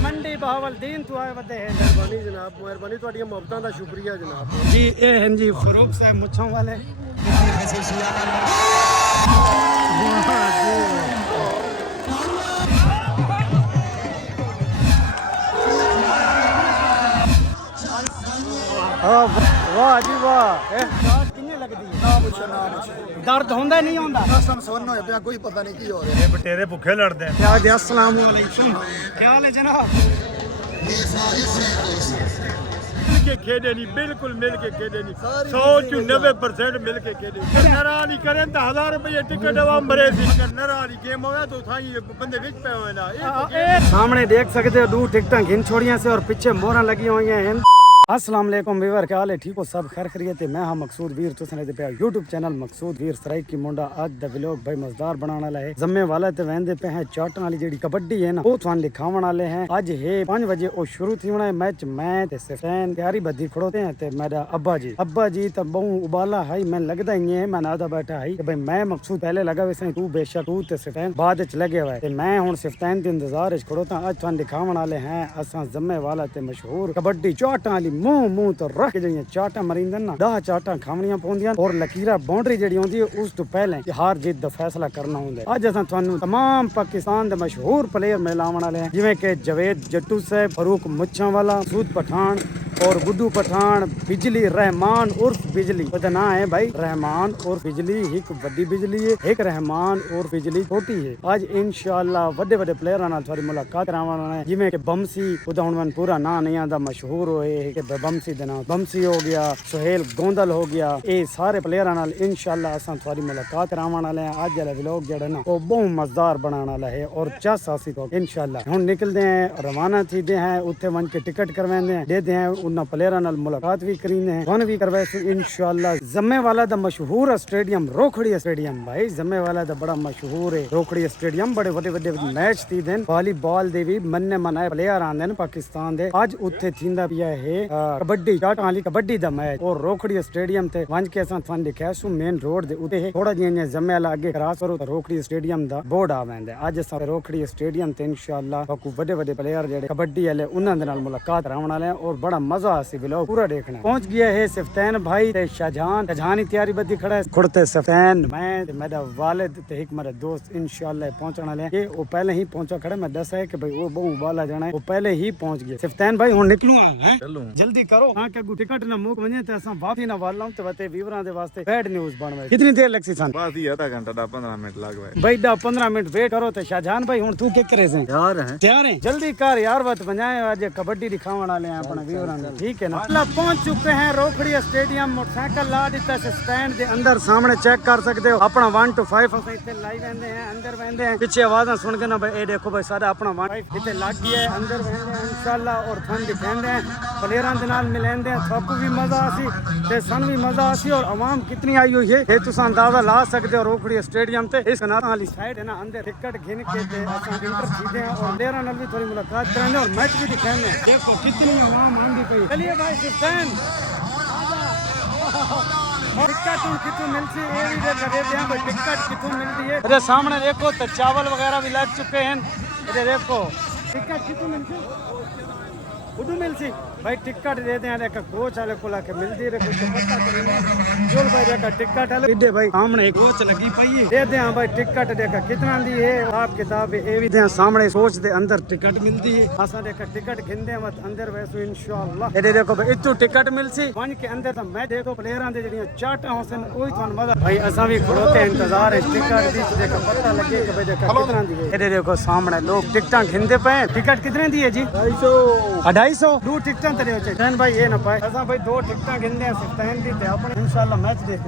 मंडी बहावलदीन तो आए वदे हैं। मेहरबानी जनाब, मेहरबानी ਤੁਹਾਡੀਆਂ ਮੁਹੱਬਤਾਂ ਦਾ ਸ਼ੁਕਰੀਆ ਜਨਾਬ जी। ये हैं जी फरूक साहब मुच्छों वाले। वाह जी वाह। किन्ने लगदी है? ना पूछो ना पूछो। दर्द होंदा नहीं होंदा? कसम सुन होए पिया, कोई पता नहीं की हो रहा है। ये बटेरे भूखे लड़दे हैं। क्या जी, अस्सलाम वालेकुम। क्या हाल है जनाब? मिलके खेडे नहीं, बिल्कुल मिलके खेडे नहीं। 100 to 90% मिलके खेडे। नरा नहीं करें तो 1000 रुपये टिकट आवाम भरे थी। अगर नरा नहीं गेम होया तो थाई बंदे विच पे होए ना। सामने देख सकते हो 2 टिकटां घिन छोड़ियां से और पीछे मोहरा लगी हुई हैं। अस्सलाम वालेकुम वीवर, क्या हाल है? ठीक हो सब? खैर खैरियत है। मैं हाँ मकसूद वीर, तुसने पे यूट्यूब चैनल मकसूद वीर सराइक की मुंडा। आज द व्लॉग भाई मजेदार बनाने वाला है। जम्मे वाला ते वहंदे पे हैं चाटन वाली जेडी कबड्डी है ना, वो थान दिखावन वाले हैं। आज है 5 बजे और शुरू थी होना है मैच। मैं ते सफैन तैयारी बद्दी खड़ोते हैं ते मेरा अब्बा जी तो बहु उबाला है। मैं लगदा ही है मैं आधा बैठा है कि भाई मैं मकसूद पहले लगा वैसे तू बेशक तू ते सफैन बाद च लगे हुआ है। मैं हुन सफैन के इंतजार च खड़ोता। आज थान दिखावन वाले हैं असां जम्मे वाला ते मशहूर कबड्डी चाटन वाली। मुंह तो रख के जड़ियां चाटा मरींदे ना 10 चाटा खावणियां पौंदियां और लकीरा बाउंड्री जेडी होंदी है उस तो पहले हार जीत दा फैसला करना होंदा है। अज असां थानू तमाम पाकिस्तान दे मशहूर प्लेयर मिलावन वाले हैं, जिवें कि जवेद जट्टू साहब, फरूक मुच्छां वाला, सूद पठान और गुड्डू पठान, बिजली रहमान उर्फ बिजली। ओदा नाम है भाई रहमान उर्फ बिजली। एक बड़ी बिजली है, एक रहमान उर्फ बिजली छोटी है। आज इंशाअल्लाह वड्डे वड्डे प्लेयरां नाल थोड़ी मुलाकात करावाना है, जिवें कि बमसी। ओदा हुण मैनूं पूरा नाम नहीं आंदा, मशहूर होए कि बमसी दे नाम बमसी हो गया, सुहेल गोंदल हो गया। ये सारे प्लेयरां नाल इंशाअल्लाह असां थोड़ी मुलाकात करावान वाले हैं। आज वाला व्लॉग जेड़ा ना वो बहुत मजेदार बनाने वाला है और चस आसी को इंशाअल्लाह हुण निकलदे हैं, रवाना थीदे हैं, उत्थे वन के टिकट करवांदे हैं, देदे हैं उन्हां प्लेयरां नाल मुलाकात भी करींदे हैं, वन भी करवाए इंशाअल्लाह। जम्मे वाला दा मशहूर स्टेडियम रोखड़ी स्टेडियम भाई, जम्मे वाला दा बड़ा मशहूर है रोखड़ी स्टेडियम। बड़े वड्डे वड्डे मैच थीदे हैं, वॉलीबॉल दे भी मन्ने मनाए प्लेयर आंदे ने पाकिस्तान दे। आज उत्थे थींदा पिया है कबड्डी चाटां वाली कबड्डी दा मैच और रोखड़ी स्टेडियम ते वंज के असां थन दिखाया सु मेन रोड दे उते थोड़ा जिहा जम्मे वाला अगे क्रॉस करो तो रोखड़ी स्टेडियम दा बोर्ड आ वेंदा। आज असां रोखड़ी स्टेडियम ते इंशाअल्लाह बाकू वड्डे वड्डे प्लेयर जेडे कबड्डी वाले उन्हां दे नाल मुलाकात करावन वाले हैं और बड़ा मजा आसी व्लॉग पूरा देखना। पहुंच गया है सफैन भाई ते शाहजहान ही तैयारी बद्दी खड़ा है। खुड़ते सफैन मैं ते मेरा वालिद ते एक मेरा दोस्त इंशाअल्लाह पहुंचने वाले हैं। ये वो पहले ही पहुंचा खड़ा, मैं दस है कि भाई वो बहु वाला जाना है, वो पहले ही पहुंच गया। सफैन भाई हुन निकलूं हैं, जल्दी करो हां के टिकट ना मुक वने ते असां वापसी ना वाला हूं ते वते व्यूअरां दे वास्ते बैड न्यूज़ बनवे। कितनी देर लगसी सन? बस ही आधा घंटा 15 मिनट लगवे भाई 15 मिनट वेट करो। ते शाहजहान भाई हुन तू के करे से? तैयार है जल्दी कर यार, वत बनाए आज कबड्डी दिखावन वाले हैं अपने व्यूअरां दे, ठीक है ना? अल्लाह पहुंच चुके हैं रोखड़ी स्टेडियम। मोटरसाइकिल ला दिता से स्टैंड दे अंदर, सामने चेक कर सकते हो अपना 1 to 5 असां इथे लाई वेंदे हैं, अंदर वेंदे हैं। पीछे आवाज़ां सुन के ना भाई ए देखो भाई सारा अपना 1 इथे लग गया है, अंदर वेंदे हैं इंशाअल्लाह और थन दिखांदे हैं प्लेयरां दे नाल मिलेंदे हैं। सबको भी मजा आसी ते सन भी मजा आसी और आवाम कितनी आई हुई है ये तुसां अंदाजा ला सकते हो। रोखड़ी स्टेडियम ते इस कनाल वाली साइड है ना अंदर टिकट घिन के ते असां इंटर सीधे हैं और प्लेयरां नाल भी थोड़ी मुलाकात करेंगे और मैच भी दिखाएंगे। देखो कितनी आवाम आंदी पई। चलिए भाई सफैन टिकट कितों मिलती है ये भी देख देते हैं भाई टिकट कितों मिलती है। अरे सामने देखो तो चावल वगैरह भी लग चुके हैं। अरे देखो टिकट कितों मिलती उदू मिलती भाई टिकट देते हैं देखा कोच वाले को लाके मिलती है कुछ पता करेंगे जो भाई देखा टिकट है इधर भाई सामने एक कोच लगी पई है देते हैं भाई टिकट देखा कितना दी है आप किताब ए भी दे सामने सोच दे अंदर टिकट मिलती है। असा देखा टिकट गिनदे मत अंदर वैसे इंशाअल्लाह ये देखो भाई इतु टिकट मिलसी वन के अंदर तो मैं देखो प्लेयरां दे जड़ियां चाटा होसन कोई थान मजा भाई असा भी खड़ोते इंतजार है टिकट दी देखा पता लगे कि भाई देखा कितना दी है। ये देखो सामने लोग टिकटां गिनदे पे। टिकट कितने दी है जी? 250 दो टिकटां तेरे चैन भाई ये ना पाए असा भाई 2 टिकटां गिनदे हैं सफैन दी ते अपने इंशाअल्लाह मैच देख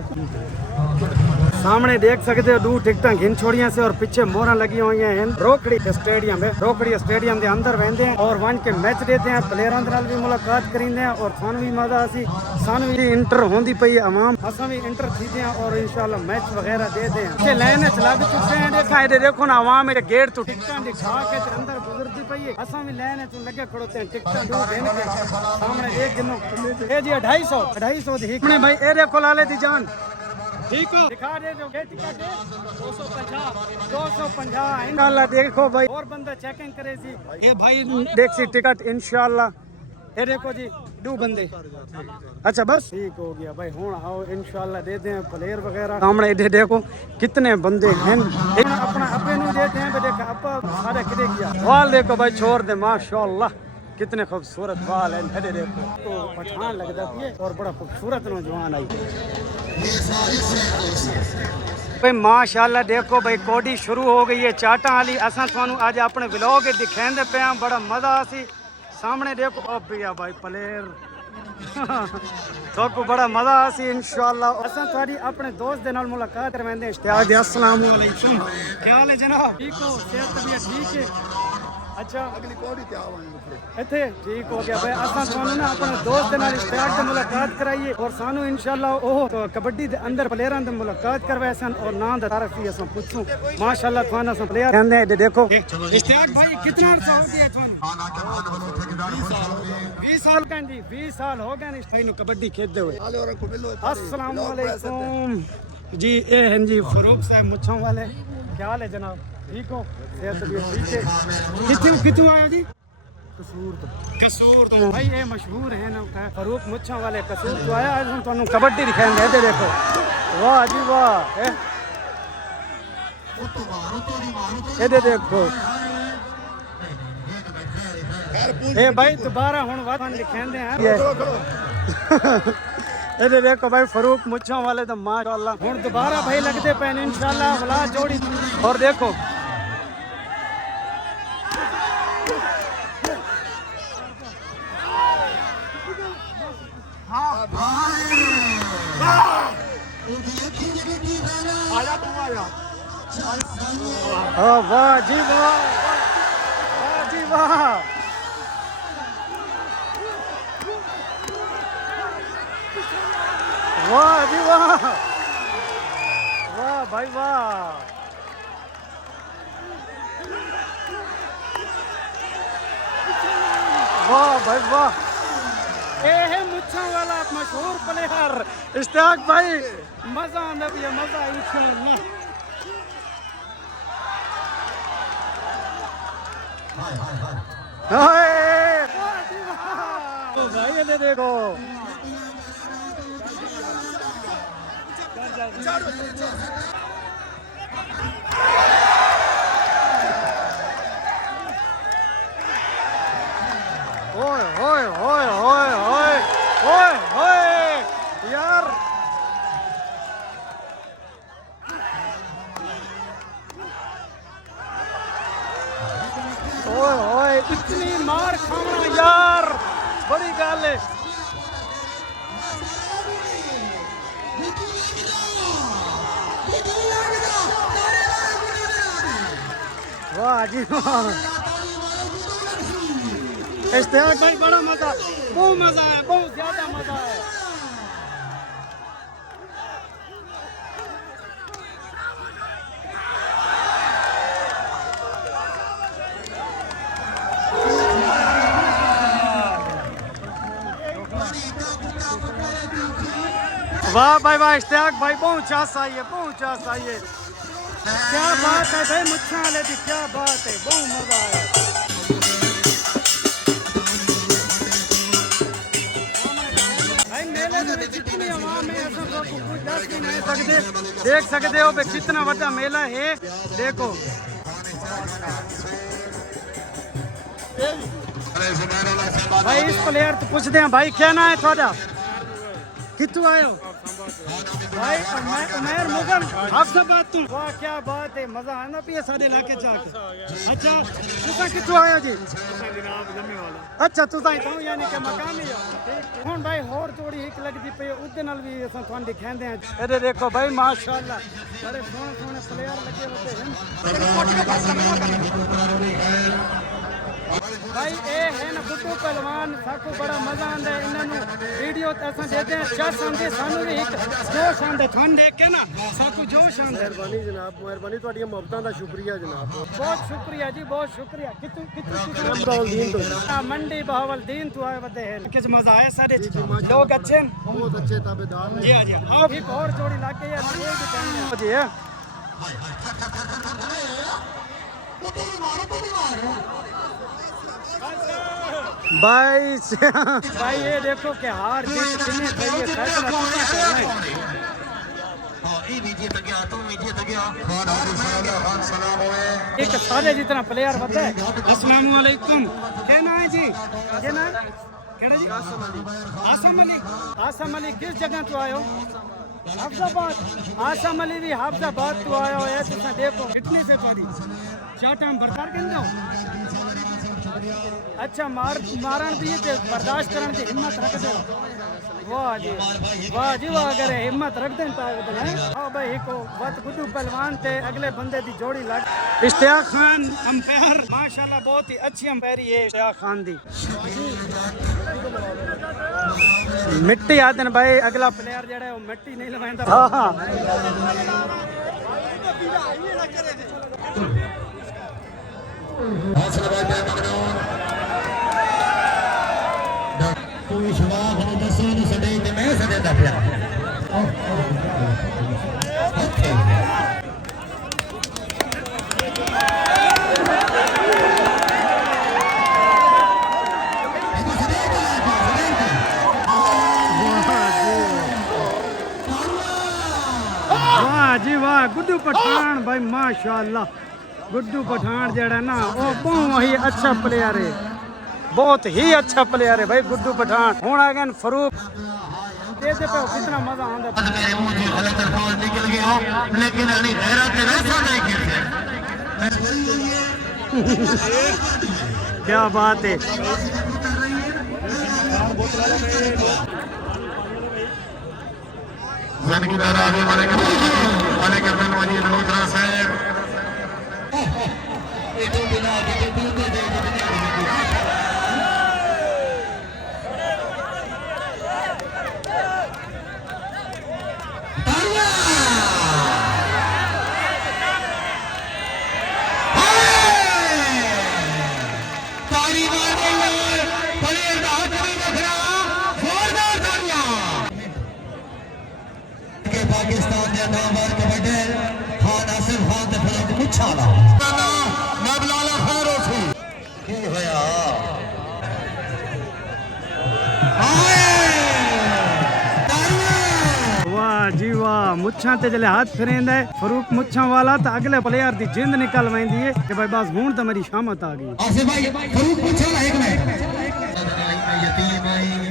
सामने देख सकते हो दो टिकट घिन छोड़िया से और पीछे मोहरा लगी हुई हैं रोकड़ी स्टेडियम है। रोकड़ी स्टेडियम के अंदर बहते हैं और वन के मैच देते हैं, प्लेयरों के भी मुलाकात करेंगे हैं और थानू भी मजा आसी, सानू भी इंटर होंदी पई आवाम, असा भी इंटर थीते हैं और इंशाल्लाह मैच वगैरह देते हैं। ये लाइन लग चुके हैं, देखा ये देखो ना आवाम मेरे गेट तो टिकट दिखा के अंदर गुजरती पई है, असा भी लाइन तो लगे खड़ोते हैं टिकट दो दिन के सामने एक दिनों ये जी 250 हिकने भाई ए देखो लाले दी जान ठीक हो दिखा दे जो गेट टिकट है 250 इंशाल्लाह देखो भाई और बंदा चेकिंग करे जी ये भाई देख सी टिकट इंशाल्लाह ये देखो जी दो बंदे अच्छा बस ठीक हो गया भाई हुन आओ इंशाल्लाह दे दें प्लेयर वगैरह सामने इधर देखो कितने बंदे हैं अपना अपने नु देते हैं देखो अपा सारे किधर किया वाल देखो भाई छोड़ दे माशाल्लाह कितने खूबसूरत बाल है देखो तो पठान लगता है और बड़ा खूबसूरत नौजवान आई भाई माशाल्लाह देखो भाई कोडी शुरू हो गई है चाटा वाली असा थानू आज अपने व्लॉग दिखांदे पे बड़ा मजा आसी सामने देखो ओ पिया भाई प्लेयर तो बड़ा मजा आसी इंशाल्लाह असा थारी अपने दोस्त दे नाल मुलाकात करवेंदे इश्तियाक अस्सलाम वालेकुम क्या हाल है जनाब ठीक हो सेहत तबीयत ठीक है अच्छा अगली कोडी ते आवांगे इथे ठीक हो गया भाई असा थानू ना अपने दोस्त दे नाल इश्तियाक दे मुलाकात कराइए और सानू इंशाल्लाह ओ तो कबड्डी दे अंदर प्लेयरां दे मुलाकात करवाए सन और नाम दा तारीफ भी असा पूछूं माशाल्लाह थाना सा प्लेयर कहंदे देखो इश्तियाक भाई कितना अर्सा हो गया थानू 20 साल का जी 20 साल हो गए इस भाई नु कबड्डी खेलते हुए अस्सलाम वालेकुम जी ए हैं जी फारूक साहब मुछों वाले क्या हाल है जनाब ठीक हो सेहत भी ठीक है कितने आया जी कसूर तो भाई ये मशहूर है ना फारूक मुछों वाले कसूर तो आया आज हम तुहानू कबड्डी दिखाएंगे इधर देखो वाह जी वाह इधर देखो ए भाई दोबारा हुन वाथन दिखांदे हैं इधर देखो भाई फारूक मुछों वाले तो माशाल्लाह हुन दोबारा भाई लगते पे इंशाल्लाह वला जोड़ी और देखो वाह जी वाह वाह जी वाह वाह जी वाह वाह भाई वाह वाह भाई वाह ये है मुच्छा वाला मशहूर प्लेयर इश्तियाक भाई मजा आंदा भी मजा इंशाल्लाह भाई ये देखो ओए ओए ओए ओए ओए ओए ओए यार ओए ओए इतनी मार खाना यार बड़ी गल है वाह जी वाह इश्तियाक भाई बड़ा मजा बहुत मजा है बहुत ज्यादा मजा है वाह भाई वाह इश्तियाक भाई बहुत चास आई है बहुत चास आई है क्या बात है भाई मुच्छा वाले की क्या बात है बहुत मजा आया भाई मेले में जितनी आवाम है ऐसा तो कुछ दस भी नहीं सकते देख सकते हो भाई कितना बड़ा मेला है देखो भाई इस प्लेयर तो पूछते हैं भाई क्या ना है थोड़ा कितों आए हो भाई उमैर मुगल हाफजाबाद तू वाह क्या बात है मजा आना पिया साडे इलाके च आके अच्छा तुसा किथों आया जी जनाब लम्हे वाला अच्छा तुसा इथों यानी कि मकामी हो हुन भाई होर जोड़ी एक लगदी पे उदे नाल भी असां तुहानू दिखांदे हैं अरे देखो भाई माशाअल्लाह बड़े सोहणे सोहणे प्लेयर लगे होते हैं भाई ए है ना बुड्ढू पहलवान साकू बड़ा मजा आंदा है इन्हां वीडियो ते असां देते हैं चस आंदे सानू भी एक जोश आंदा थान देख के ना साकू जोश आंदा मेहरबानी जनाब मेहरबानी ਤੁਹਾਡੀਆਂ ਮੁਹੱਬਤਾਂ ਦਾ ਸ਼ੁਕਰੀਆ जनाब बहुत शुक्रिया जी बहुत शुक्रिया कितु बहावलदीन तो मंडी बहावलदीन तो आए बदे हैं किस मजा आया सारे लोग अच्छे हैं बहुत अच्छे ताबेदार हैं जी जी आओ एक और जोड़ी लाके यार ये भी कहने जी है भाई भाई ये देखो कि हार जीत कितनी सही है फैसला कितना करना है एक सारे जितना प्लेयर बता है अस्सलाम वालेकुम क्या नाम है जी क्या नाम केड़ा जी आसम अली किस जगह तो आयो हाफजाबाद आसम अली भी हाफजाबाद तो आयो है तुसा देखो कितनी से तुम्हारी क्या टाइम बरकरार कर दो अच्छा मारण भी ते बर्दाश्त करने की हिम्मत रख दो वाह जी वाह अगर हिम्मत रख दें ताकत है हां भाई को वत गुड्डू पहलवान ते अगले बंदे दी जोड़ी लग इश्तियाक खान अंपायर माशाल्लाह बहुत ही अच्छी अंपायरी है इश्तियाक खान दी मिट्टी आदन भाई अगला प्लेयर जेड़ा है वो मिट्टी नहीं लगांदा हां जी वाह गुड्डू पठान भाई माशाअल्लाह गुड्डू पठान जड़ा ना वो बहुत ही अच्छा प्लेयर है बहुत ही अच्छा प्लेयर है भाई गुड्डू पठान हुन आ गए फरूक दे पे कितना मजा आंदा मेरे मुंह से गलत अल्फाज निकल गया लेकिन अपनी गैरत ने वैसा नहीं किया क्या बात है जिंदगी दारा आगे वाले गर्दन वाली नौजरा साहब पाकिस्तान के नामवर कबड्डी खान आसिफ खान ते फरक मुछाला मबलाला खारो थी की होया वाह जी वाह मुच्छां ते जले हाथ फिरेंदा है फरूक मुच्छां वाला तो अगले प्लेयर दी जिंद निकल वेंदी है कि भाई बस हुन तो मेरी शामत आ गई आसिफ भाई फरूक मुछाला एक मिनट यतीम आई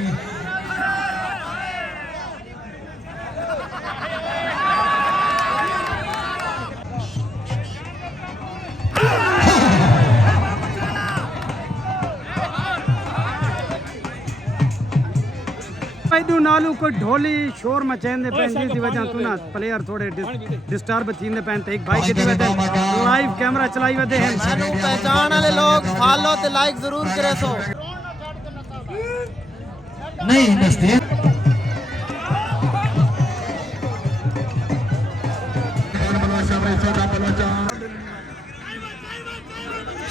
पैदू नालू कोई ढोली शोर मचाइंदे पैन जी वजह तू ना प्लेयर थोड़े डिस्टर्ब थींदे पैन ते एक भाई की वजह लाइव कैमरा चलाई वदे हैं सानू पहचान वाले लोग फॉलो ते लाइक जरूर करे सो नहीं नस्ते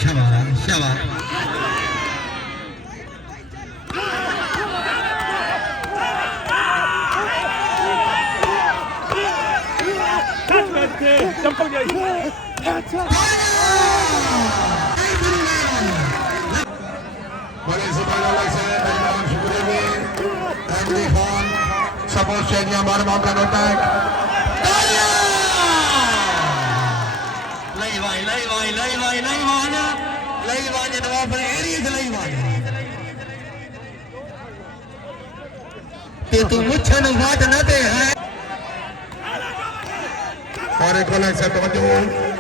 शाबाश शाबाश चंपल गई बड़े सुभान अल्लाह से मेहमान शुक्रिया एमडी खान सपोर्ट स्टेडियम बार मौका देता है लई भाई नवाब एरिया से लई भाई ते तू मुझे न बात न दे है सारे को ऐसे तवज्जो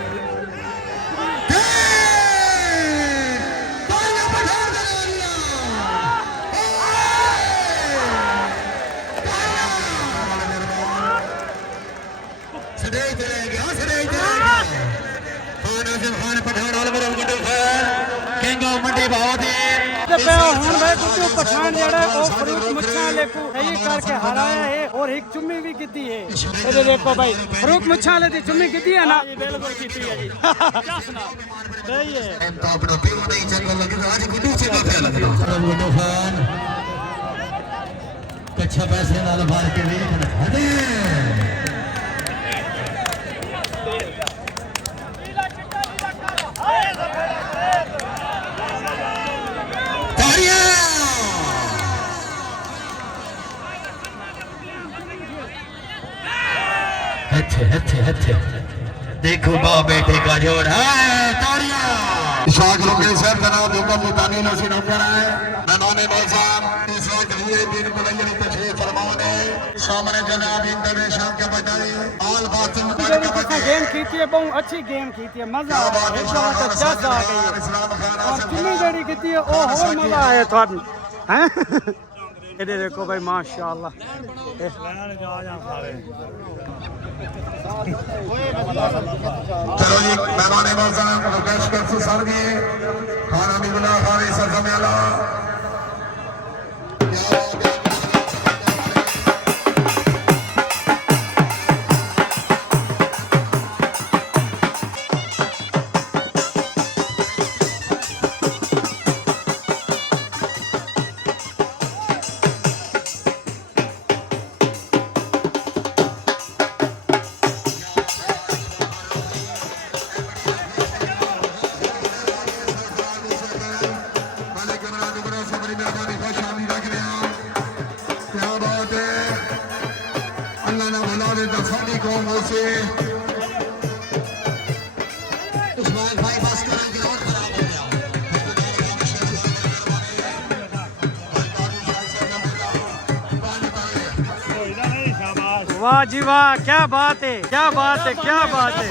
ਹੁਣ ਮੈਂ ਕੁੱਤੇ ਪਛਾਣ ਜਿਹੜਾ ਉਹ ਫਰੂਕ ਮੁੱਛਾਂ ਵਾਲੇ को सही करके हराया है और एक चुम्मी भी कीती है ये देखो भाई फरूक मुच्छा वाले दी चुम्मी कीती है ना जी बिल्कुल कीती है जी क्या सुना सही है तो अपना पीओ नहीं चंगा लगदा आज गुड्डू से क्या लगदा गुड्डू खान कच्चा पैसे नाल मार के देखना हटे देखो बाप बेटे का जोड़ है ताड़ियां इशाक लोगे सर जनाब हुक्म मुतानी नसीब नंबर है मेहमान मौसम इस वक्त ये दिन बुलंदी तशरीफ फरमाओ ने सामने जनाब इंदर शाम के बटाई ऑल बातन का गेम कीती है बहुत अच्छी गेम कीती है मजा आया एक बार तो जज आ गई है और चुम्मी जड़ी कीती है ओ और मजा आया थानू हैं ये देखो भाई माशाल्लाह चलो जी मेहमान मौसम रिक्वेस्ट कर सर भी खाना भी बुला खाने सरजम आला वाह जी वाह क्या बात है क्या बात है क्या बात है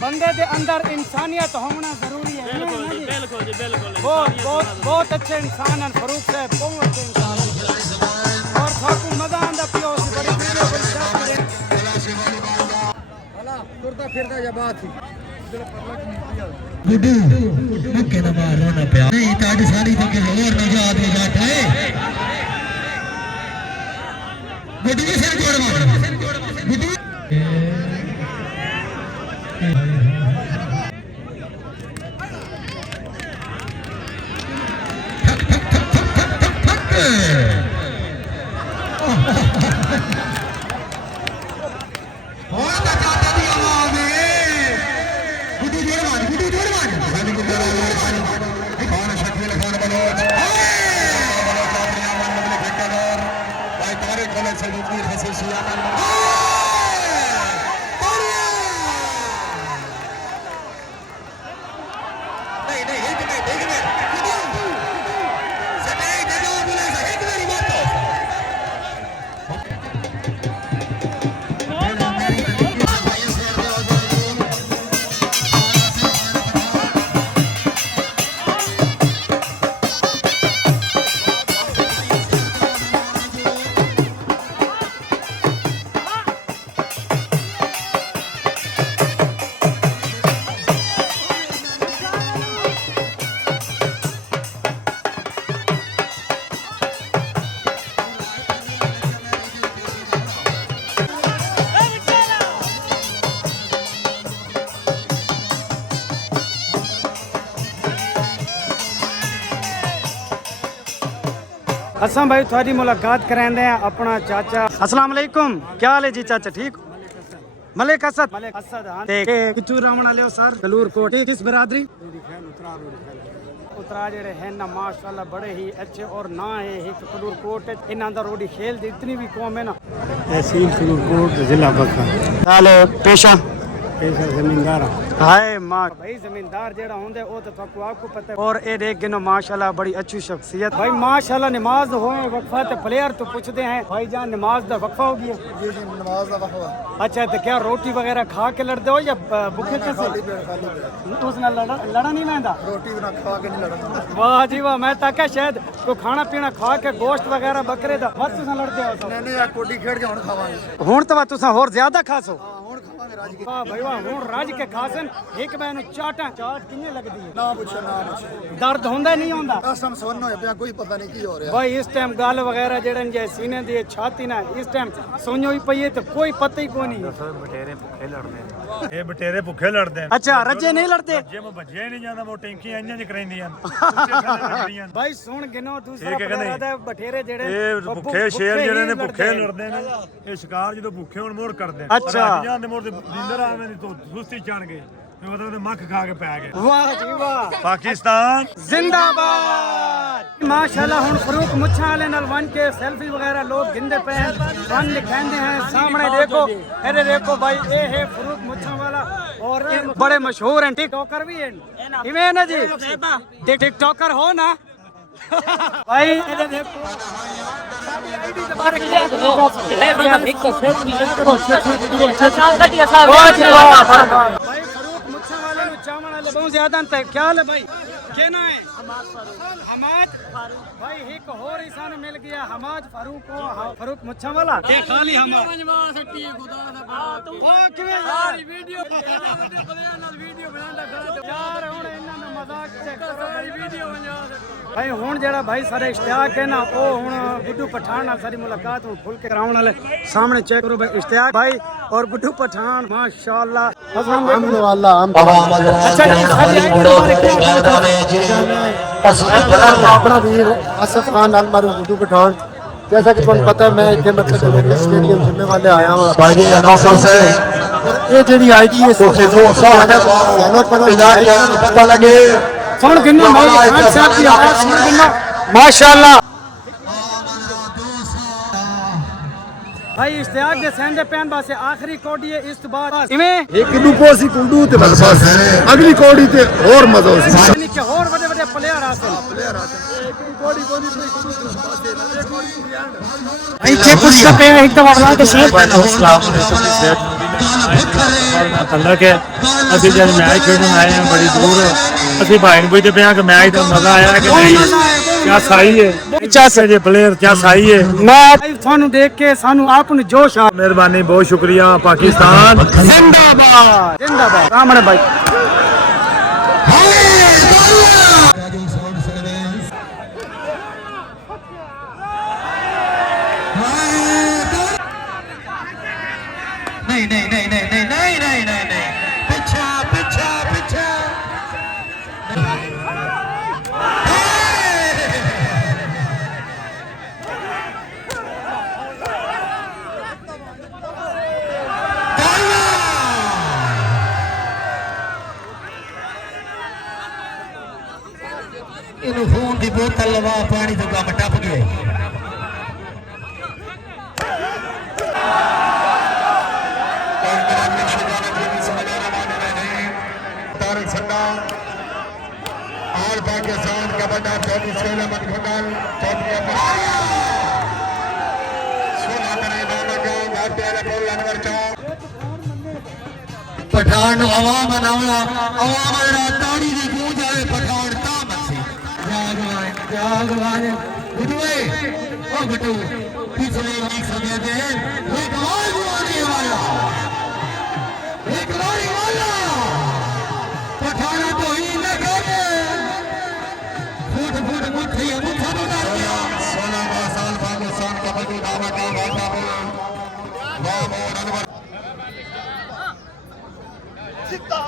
बंदे के अंदर इंसानियत होना जरूरी है बिल्कुल जी बिल्कुल बहुत बहुत बहुत अच्छे इंसान हैं फरूक साहब बहुत अच्छे इंसान हैं और साकू मजा आंदा पियो बड़ी वीडियो बड़ी शेयर करें वाला तुरता फिरता या बात ही गुड्डू मुक्के ना मार रोना पिया नहीं ताड़ी सारी तो के और न याद हो जाता है गुड्डू के सिर जोड़ मार गुड्डू असम भाई थोड़ी मुलाकात कराते हैं अपना चाचा अस्सलाम वालेकुम क्या हाल है जी चाचा ठीक मलिक असद हाँ किचू रावण वाले सर कलूर कोट किस बिरादरी उतरा जेड़े हैं ना माशाल्लाह बड़े ही अच्छे और ना है एक कलूर कोट इन्हां दा रोडी खेल दी इतनी भी कौम है ना तहसील कलूर कोट जिला बक्का पेशा जमींदार हाय मां भाई जमींदार जेड़ा होंदे ओ तो तको आपको पता है। और ए देख गिनो माशाल्लाह बड़ी अच्छी शख्सियत भाई माशाल्लाह। नमाज होए वक्फा ते प्लेयर तो पूछते हैं भाई जान नमाज दा वक्फा हो गया? जी जी नमाज का वक्फा। अच्छा तो क्या रोटी वगैरह खा के लड़ते हो या भूखे कैसे? उसने लड़ा नहीं मैंदा रोटी ना खा के नहीं लड़ना। वाह जी वाह, मैं ताका शायद तो खाना पीना खा के गोश्त वगैरह बकरे दा बस तुसा लड़ते हो सब। नहीं नहीं कोडी खेड के हुन खावांगे। हुन तो तुसा होर ज्यादा खासो। हुन खावांगे राज के। वाह भाई वाह, हुन राज के खासन एक मैनू चाट किन्ने लगदी है? ना पूछो ना पूछो। दर्द होंदा नहीं होंदा? कसम सुन होए पिया कोई पता नहीं की हो रहा। भाई इस टाइम गल वगैरह जेड़न जे सीने दी छाती ना इस टाइम सोनियो ही पई है तो कोई पता ही कोई नहीं। ਇਹ ਬਟੇਰੇ ਭੁੱਖੇ ਲੜਦੇ ਆ। अच्छा रजे नहीं लड़ते? ਜੇ ਮੈਂ ਭੱਜਿਆ ਹੀ ਨਹੀਂ ਜਾਂਦਾ ਉਹ ਟੈਂਕੀਆਂ ਇੰਜਾਂ ਚ ਕਰਾਂਦੀਆਂ भाई सुन गिनो दूसरा ठीक है कि प्लेयर दा बठेरे जेड़े ਇਹ ਭੁੱਖੇ ਸ਼ੇਰ ਜਿਹੜੇ ਨੇ ਭੁੱਖੇ ਲੜਦੇ ਨੇ। ਇਹ ਸ਼ਿਕਾਰ ਜਦੋਂ ਭੁੱਖੇ ਹੁਣ ਮੋੜ ਕਰਦੇ ਆ। ਅੱਛਾ। ਜਾਂਦੇ ਮੋੜ ਦੇ ਦਿੰਦਰ ਆਵੇਂ ਦੀ ਤੋਂ ਸੁਸਤੀ ਚੜ ਗਏ ਮਤਲਬ ਉਹਦੇ ਮੱਖ ਖਾ ਕੇ ਪੈ ਗਏ। वाह जी वाह, ਪਾਕਿਸਤਾਨ जिंदाबाद। माशाल्लाह हुन फरूक मुच्छा वाले नाल वन के सेल्फी वगैरह लोग गिनदे पे हैं, वन दिखांदे हैं। सामने देखो, अरे देखो भाई ये है फरूक मुच्छा वाला और ये बड़े मशहूर हैं, टिकटॉकर भी हैं। इवें ना जी टिकटॉकर हो ना भाई ये देखो भाई फरूक मुच्छा वाले नु चावण वाले बहुत ज्यादा अंतर ख्याल है भाई केना है? हमाद भाई एक और इंसान मिल गया हमाद फारूक को फरूक मुच्छा वाला ये खाली हमाद यार हुन इन्हां दा मजाक चेक करो भाई। हुन जेड़ा भाई सारे इश्तियाक है ना ओ हुन गुड्डू पठान नाल सारी मुलाकात हुन खुल के कराउण वाले सामने चेक करो भाई इश्तियाक भाई और गुड्डू पठान माशाल्लाह। अपना वीर आसिफ खान अलमारू गुड्डू पठान। जैसा कि तुम पता है मैं इतने मतलब स्टेडियम जिम्मे वाले आया हूँ। ये जी आईडी है पता लगे माशाल्लाह भाई इश्तियाक दे सेंदे पैन बासे आखिरी कोडी है इस बाद इवें एक डुपो सी कुंडू ते बस अगली कोडी ते और मजा हो सी यानी कि और बड़े बड़े प्लेयर आते हैं। एक कोडी कोडी पे कुंडू ते बासे ना कोडी भाई चेक कुछ पे एकदम अवला के शेर अल्लाह के ਅਸੀਂ ਜਦ ਮੈਚ ਖੇਡਣ ਆਏ ਹਾਂ ਬੜੀ ਦੂਰ ਅਸੀਂ ਭਾਈ ਨੂੰ ਪੁੱਛਦੇ ਪਿਆ ਕਿ ਮੈਚ ਦਾ ਮਜ਼ਾ ਆਇਆ ਕਿ ਨਹੀਂ क्या सही है क्या जे प्लेयर क्या सही है। मैं थानू देख के सानू आप नु जोश आ। मेहरबानी बहुत शुक्रिया पाकिस्तान जिंदाबाद जिंदाबाद रामण भाई। नहीं नहीं नहीं नहीं नहीं नहीं नहीं नहीं नहीं पीछा पीछा पीछा इन्हू खून की बोतल लवा पानी तो कम टप गए। और पाकिस्तान का बड़ा फौजी सोलह मनफुल पठान आवाम बनावना आवाम ताड़ी की गूंज आए पठान जागवान बुधवे ओ बटू पिछले लीग समय दे एक और गुआने वाला एक रानी वाला पठाना तो ही न करे फुट फुट मुट्ठी मुट्ठा उतार दिया 16 साल पाकिस्तान का बड़ी दावा का वादा बोला वाह मोर अनवर जितना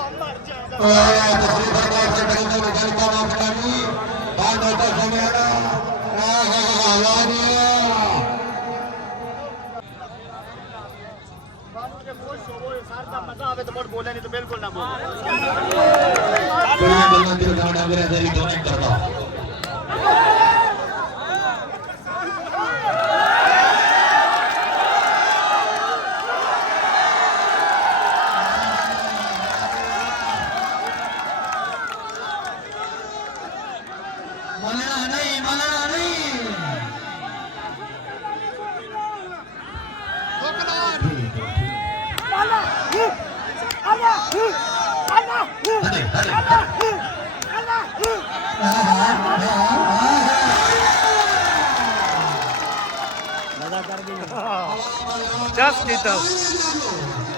मर बोले नहीं तो बिल्कुल ना बोले। मलना नहीं मलना नहीं Just get up.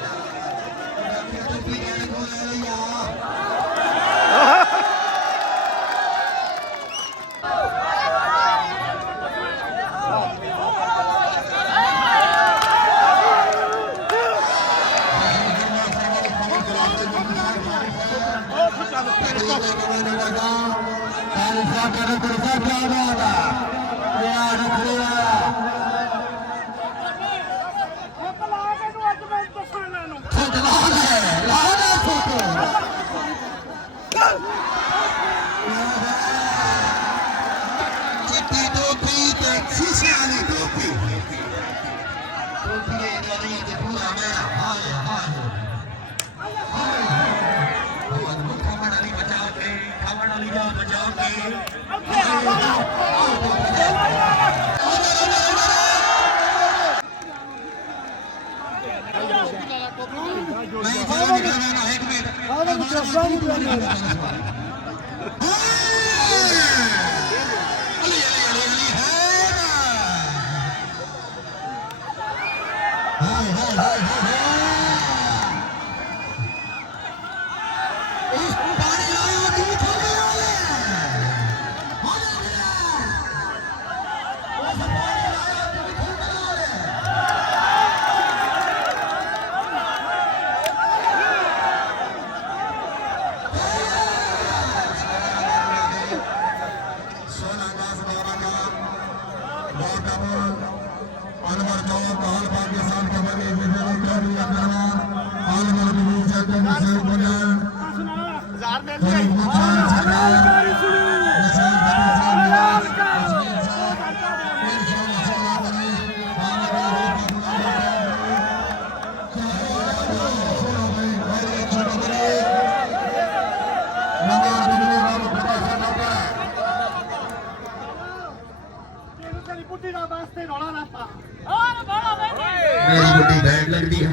मेरी बुढ़ी बैठ लगती है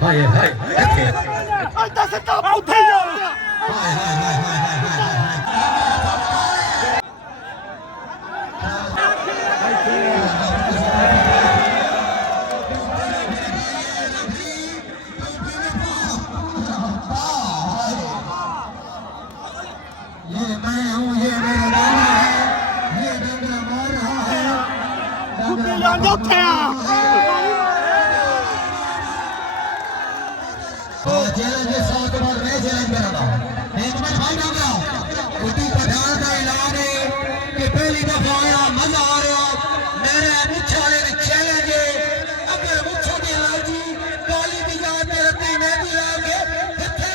हाय हाय ये मैं हूँ ये मेरा गाना है ये डंगरा मार रहा है चैलेंज के 100 के बाद मैं चैलेंज कर रहा हूँ एक मिनट भाई ना गया उर्दू पठान का ऐलान है कि पहली दफा आया मजा आ रहा मेरे मुच्छे वाले ने चैलेंज है अगर मुच्छे की लाजी काली की याद में रखती मैं भी आगे इत्थे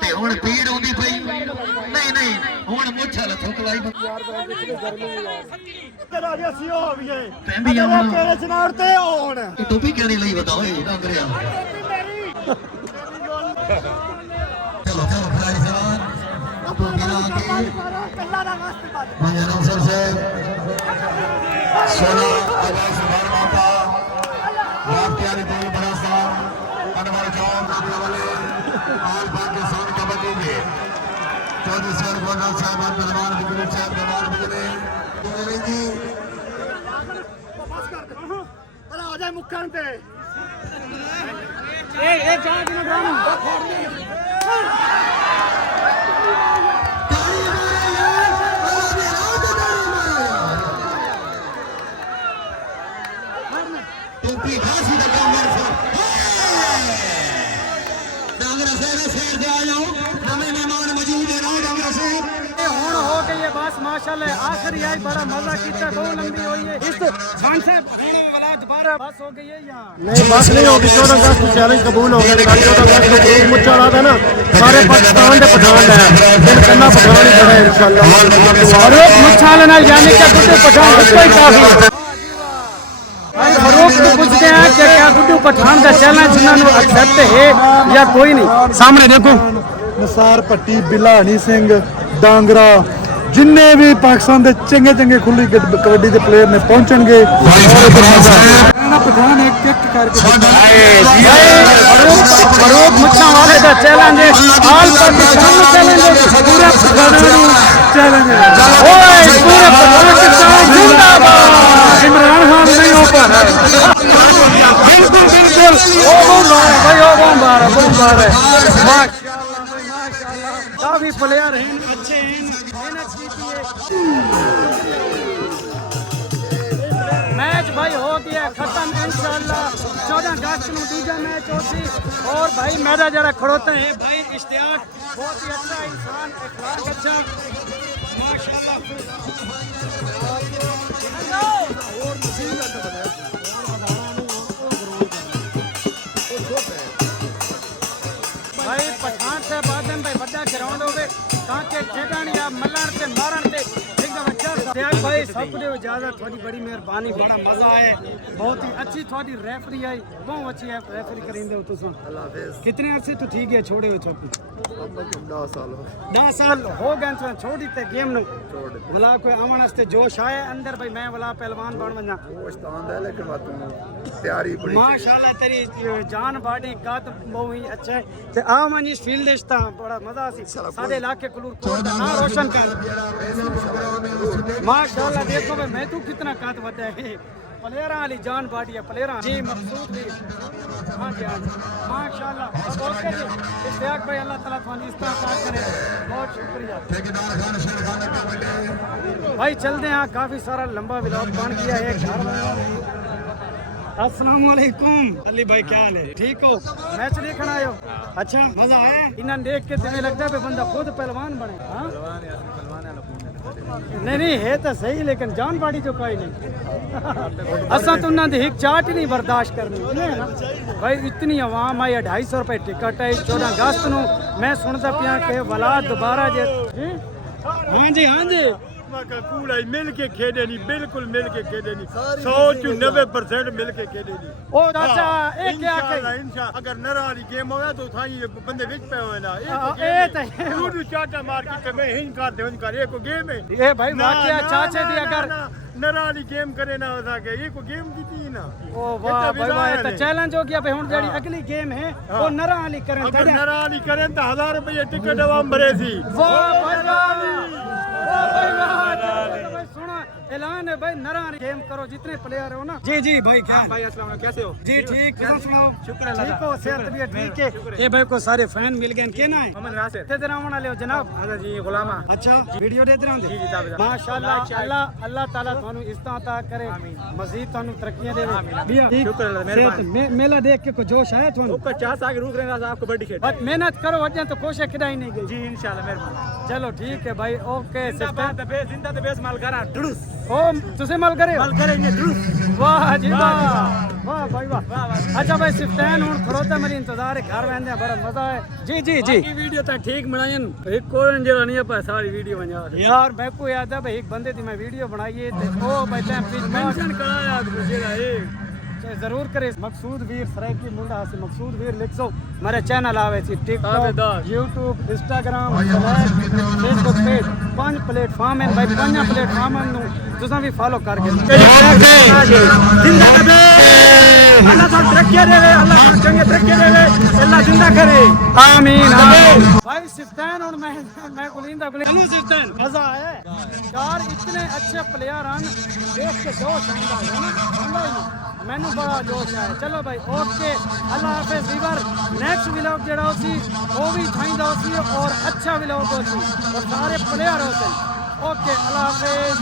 ਤੇ ਹੁਣ ਪੀੜ ਹੁੰਦੀ ਪਈ ਨਹੀਂ ਨਹੀਂ ਹੁਣ ਮੁੱਛਾਂ ਥੁੱਕ ਲਾਈ ਰਾਜਾ ਸੀ ਹੋ ਵੀ ਹੈ ਪੈਂਦੀਆਂ ਹੁਣ ਤੇਰੇ ਚਨਾਰ ਤੇ ਹੋਣ ਟੋਪੀ ਕਿਹੜੀ ਲਈ ਬਤਾਓ ਇਹ ਡੰਗਰਿਆ ਚਲੋ ਚਲੋ ਫਰਾਈ ਸਵਾਰ ਟੋਪੀ ਲਾ ਕੇ ਮੰਜਰ ਅਫਸਰ ਸਾਹਿਬ सोना आवाज माता रात प्यारे दो बड़ा सा अनवर चौक वाले और पाकिस्तान कबड्डी के चौधरी सर गोडा साहब पहलवान बिगड़े साहब पहलवान बिगड़े जी आ जाए मुक्कान पे ए जा के ना टोपी घासी का काम डांगरा साहब शेर से आ जाओ नवे मेहमान मौजूद है डांगरा साहब ਹੁਣ ਹੋ ਗਈ के बस माशाल्लाह आखिरी आई बड़ा मजा किया बहुत लंबी हुई है इस खान से होने वाला दोबारा बस हो गई है यार नहीं बात नहीं होगी 14 अगस्त को चैलेंज कबूल हो गया 14 अगस्त को ग्रुप मुच्चा रहा था ना सारे पाकिस्तान के पठान है दिन करना पठान ही बड़ा इंशाल्लाह और एक मुच्छा लेना यानी कि गुड्डू पठान उसको ही काफी भाई फरूक तो पूछते हैं कि क्या गुड्डू पठान का चैलेंज उन्होंने एक्सेप्ट है या कोई नहीं सामने देखो निसार भट्टी बिला हनी सिंह डांगरा जिन्ने भी पाकिस्तान के चंगे चंगे खुली कबड्डी के प्लेयर ने पहुंचणगे पठान एक एक करके फरूक मुच्छा वाले का चैलेंज है ऑल पाकिस्तान चैलेंज है पूरा चैलेंज ओए पूरे पाकिस्तान जिंदाबाद इमरान खान नहीं हो पा रहा बिल्कुल बिल्कुल ओ बम्बार भाई ओ बम्बार माशाल्लाह काफी प्लेयर हैं अच्छे हैं मेहनत की मैच भाई हो गया खत्म इंशाल्लाह 14 अगस्त को दूसरा मैच होती और भाई मेरा जरा खड़ोता है भाई इश्तियाक बहुत ही अच्छा इंसान इखलाक अच्छा भाई पठान से बादन भाई बड़ा ग्राउंड हो गए ताकि खेडण या मलन से मारण से एकदम अच्छा त्याग भाई सब कुछ इजाजत थोड़ी बड़ी मेहरबानी बड़ा मजा आए बहुत ही अच्छी थोड़ी रेफरी आई बहुत अच्छी है रेफरी करेंगे हो तुम कितने अरसे तो ठीक है छोड़े हो छोटी 10 साल हो गए तो छोड़ी ते गेम न भला कोई आवन वास्ते जोश आए अंदर भाई मैं भला पहलवान बन वना तैयारी माशाल्लाह तेरी जान बाडी का तो बहुत ही अच्छा है ते आवन इस फील्ड ता बड़ा मजा सी सारे इलाके कुलूर कोट दा नाम रोशन कर माशाल्लाह देखो भाई मैं तू कितना कात वदा है प्लेयर वाली जान बाडी है प्लेयर जी मकसूद भी हां जी हां माशाल्लाह ओके जी इश्तियाक भाई अल्लाह ताला थानी इस तरह करे बहुत शुक्रिया भाई चलते हैं काफी सारा लंबा व्लॉग बन गया है घर अस्सलाम वालेकुम अली भाई क्या हाल है ठीक हो मैच देखना आयो अच्छा मजा आया इन्हें देख के तुम्हें लगता है बंदा खुद पहलवान बने हाँ नहीं है तो सही लेकिन जान बाड़ी जो कोई नहीं असा तो उन्होंने हिक चाट ही नहीं बर्दाश्त करनी भाई इतनी आवाम आई 250 रुपए टिकट है 14 अगस्त ਨੂੰ मैं सुनता पिया के वला दोबारा जे हाँ जी कूड़ा मिल के खेडे नहीं बिल्कुल मिल के खेडे नहीं 100-90% मिल के खेडे नहीं ओ चाचा एक क्या इंशाल्लाह अगर नरा वाली गेम होया तो थाई बंदे विच पे होना ए ते तू चाटा मार के मैं हिन कर दे कर एक गेम है ए भाई वाकया चाचे दी अगर नरा वाली गेम करे ना हो सके ये को गेम की ना ओ वाह भाई वाह ये तो चैलेंज हो गया भाई हुन जेडी अगली गेम है वो नरा वाली करें अगर नरा वाली करें तो 1000 रुपए टिकट हम भरे सी वाह भाई भाई सुना ऐलान है भाई नरा गेम करो जितने प्लेयर हो ना जी भाई क्या भाई अस्सलाम वालेकुम कैसे हो जी ठीक है सुनाओ शुक्र अल्लाह ठीक हो सेहत भी ठीक है ये भाई को सारे फैन मिल गए के ना है मोहम्मद नासिर ते तेरा आने वाले हो जनाब हां जी गुलामा अच्छा वीडियो देते रहंदे जी जी माशाल्लाह अल्लाह ताला थानू इज्जत अता करे मजीद थानू तरक्कियां देवे शुक्र अल्लाह मेहरबानी मेला देख के को जोश आया थानू ऊपर 4 साल रुक रहना आपको कबड्डी खेल बस मेहनत करो वजह तो कोशिश खिदाई नहीं गई जी इंशाल्लाह मेहरबानी चलो ठीक है भाई ओके जिंदाबाद जिंदा ते बेस माल करा ढुस ओ तुसे मल करे ने वाह जी वाह भाई वाह अच्छा भाई सिफ्तान हुन खड़ोता मेरी इंतजार है घर वेंदे बड़ा मजा है जी बाकी वीडियो ता ठीक बनायन एक कोन जरा नहीं पर सारी वीडियो बना यार मैं को याद है भाई एक बंदे दी मैं वीडियो बनाई है ते ओ भाई प्लीज मेंशन करा यार जेड़ा है जरूर करे मकसूद वीर सरायकी मुंडा से मकसूद वीर लिख सो मेरे चैनल आवे सी TikTok YouTube Instagram Facebook page 5 platform है भाई 5 प्लेटफार्म नु तुसा भी फॉलो करके जिंदा करे अल्लाह सब तरक्की देवे अल्लाह सब चंगे तरक्की देवे अल्लाह जिंदा करे आमीन भाई सिफ्तान और मैं गुलिंदा हेलो सिफ्तान मजा आया यार इतने अच्छे प्लेयर हैं देख के जोश आंदा है ना मैनू बड़ा जोश आया चलो भाई ओके अल्लाह हाफिज वीवर नेक्स्ट व्लॉग जेड़ा होसी वो भी थाईंदा होसी और अच्छा व्लॉग होसी और सारे प्लेयर होते ओके अल्लाह हाफिज।